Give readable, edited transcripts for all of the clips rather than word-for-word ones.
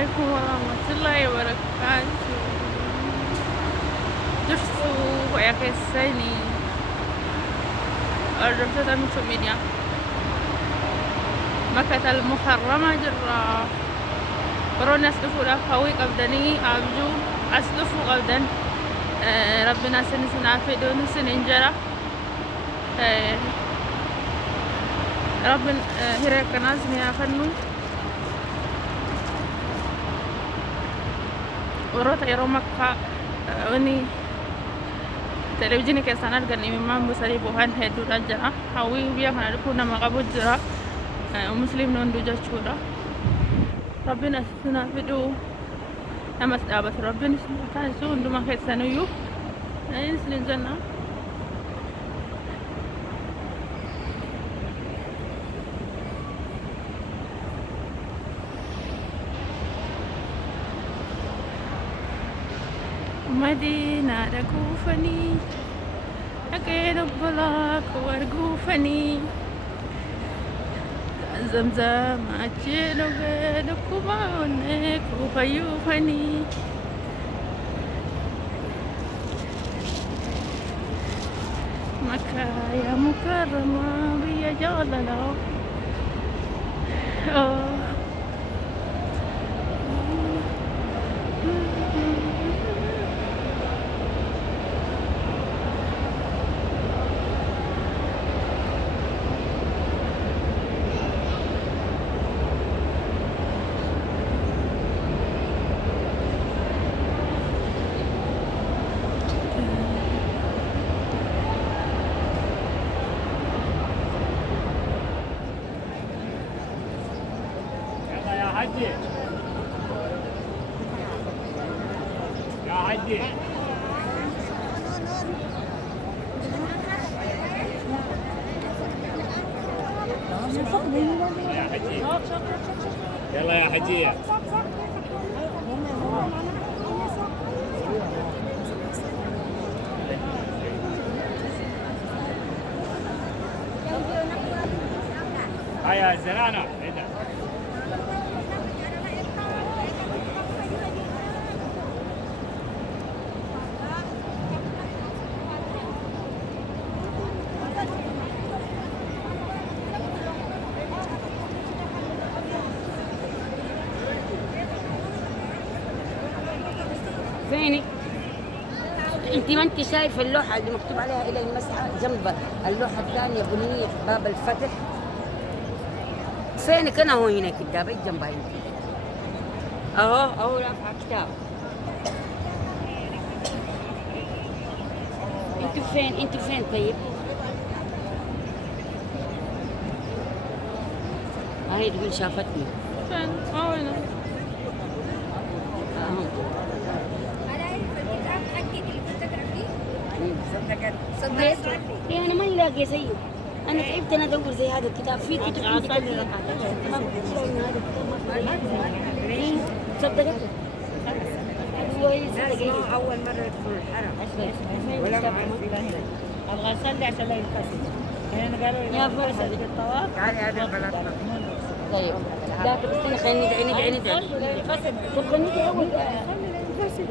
عليكم ورحمة الله وبركاته. Dursuu ayaa keessanii hordoftoota Michuu Miidiyaa Makkatal Mukarramaa jirra. Baroonni as dhufuudhaaf hawwii qabdanii abjuu as dhufuu qabdan Rabbiin isin haa fiduu isiniin jira. Rabbiin hiree akkanaas ni haa kennu. Warroota yeroo makkaa wani televezyiinii keessaan argan imimmaan busanii bu'an hedduudha jira. Hawwii biyya kana dhufuu nama qabu jira. Musliimni hunduu jechuudha. Rabbiin isin haa fiduu namas dhaabatu. Rabbiin isin haa taasisu hunduma keessaniyyuu isiniin jenna. Madiina dhaguufanii dhageen obbolaa koo arguufanii zamzam achi dhugee dhukkuma onnee koo fayyuufanii Makkaa yaa mukarramaa biyya jaalalaa. حجي يا حجي يا حجي يلا يا حجي هيا زنانة فينك؟ انت ما انت شايفه اللوحه اللي مكتوب عليها الى المسعى جنب اللوحه الثانيه بنيه باب الفتح؟ فينك؟ انا هو هناك قدام جنبها انت اهو رافعه كتاب. انتوا فين طيب؟ هاي تقول شافتني فين؟ هنا. صدقت؟ إيه أنا ما لاقي زيه. أنا تعبت أنا أدور زي هذا الكتاب. في كتب عندي كثير. صدقت؟ أول مرة يدخل الحرم ولا أبغى أصلي عشان لا ينقسم. هنا قالوا لي يا فرصة الطواف تعالي هذا البلد. طيب لا استني خلينا ندعي طب خلينا ندعي أول.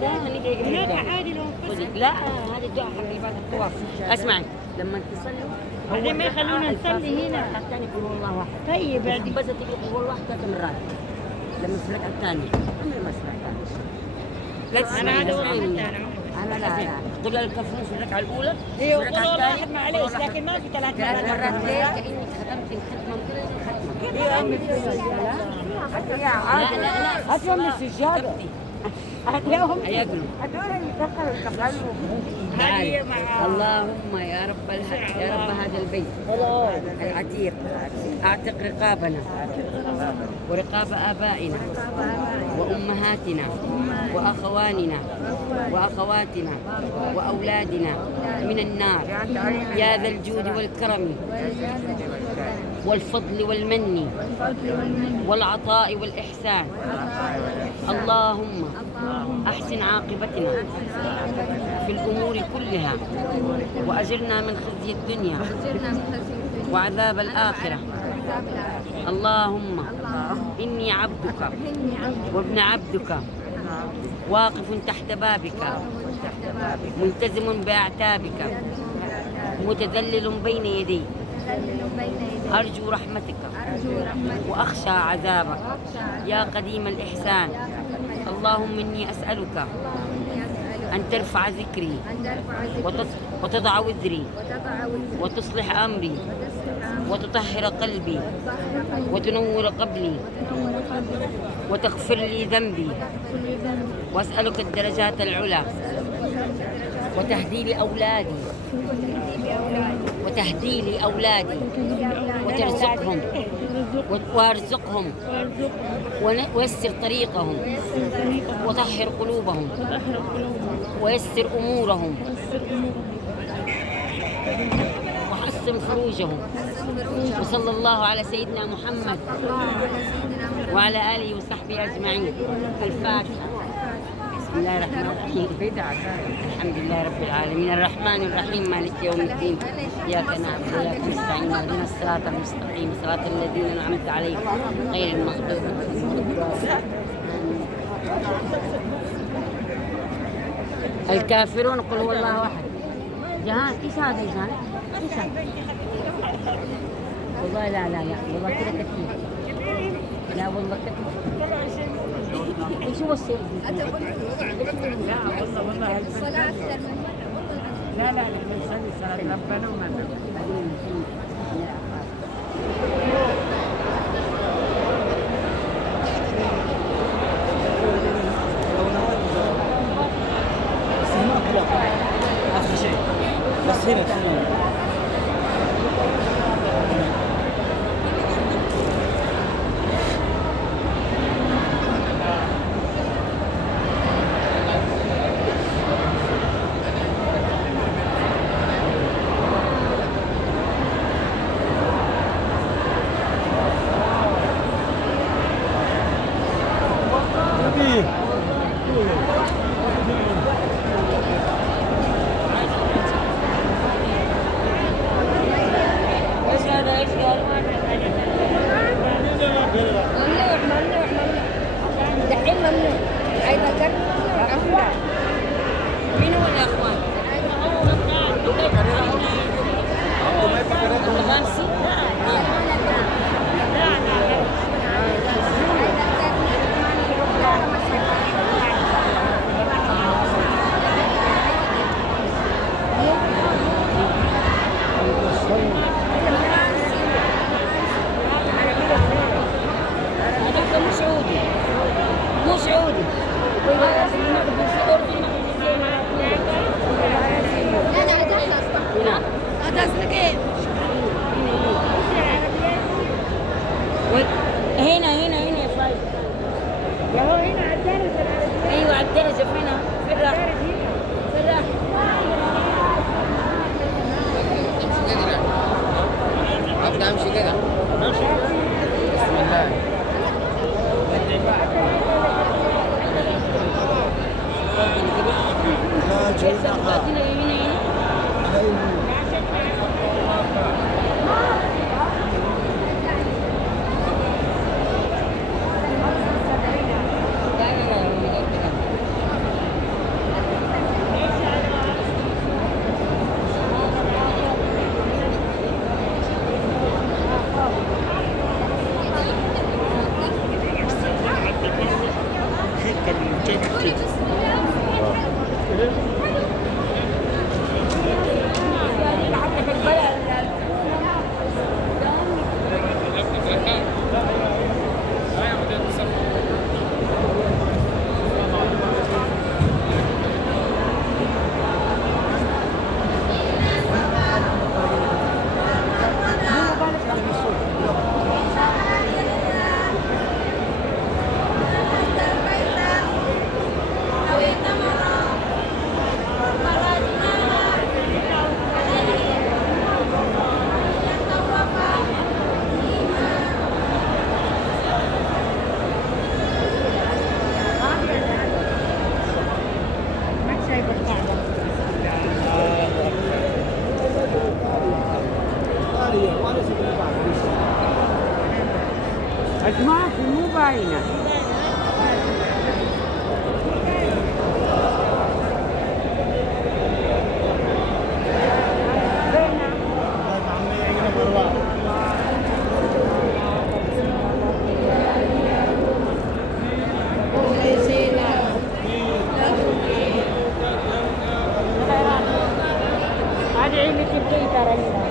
لا ندعي هناك عادي لو انقسم. لا هذا الدعاء حق بعد الطواف. اسمعي لما تصلوا بعدين ما يخلونا نصلي هنا. الثاني يقول والله واحد. طيب بعد بس تقول والله واحد 3 مرات. لما في الركعة الثانية عمري ما سمعتها. لا تسمعي أنا لا قل الكفرون في الركعة الأولى. هي والله واحد معليش لكن ما في 3 مرات. ليه؟ كأنك ختمت الختمة لا أطول من السجادة. هتلاقيهم هدول اللي دخلوا هذه اللهم يا رب يا رب هذا البيت العتيق اعتق رقابنا ورقاب آبائنا وأمهاتنا وأخواننا وأخواتنا وأولادنا من النار يا ذا الجود والكرم والفضل والمن والعطاء والإحسان. اللهم أحسن عاقبتنا في الأمور كلها وأجرنا من خزي الدنيا وعذاب الآخرة اللهم إني عبدك وابن عبدك واقف تحت بابك ملتزم بأعتابك متذلل بين يديك أرجو رحمتك وأخشى عذابك يا قديم الإحسان. اللهم إني أسألك أن ترفع ذكري وتضع وزري وتصلح أمري وتطهر قلبي وتنور قبلي وتغفر لي ذنبي. وأسألك الدرجات العلى وتهدي لي أولادي وترزقهم وارزقهم ويسر طريقهم وطهر قلوبهم ويسر أمورهم وحسن فروجهم. وصلى الله على سيدنا محمد وعلى آله وصحبه أجمعين. الفاتحة. بسم الله الرحمن الرحيم. الحمد لله رب العالمين الرحمن الرحيم مالك يوم الدين إياك نعبد وإياك نستعين اهدنا الصراط المستقيم صراط الذين أنعمت عليهم غير المغضوب عليهم. الكافرون قل هو الله أحد. جهان إيش هذا جهان؟ إيش هذا؟ والله لا والله كذا كثير. لا والله كثير. ايش هو السر؟ لا والله الصلاة لا نصلي صلاة ربنا وما آخر شيء بس هنا ايوه على الدرجه فينا في الراحه ابدا امشي كده بسم الله زينة. هذه عينك تبقي ترى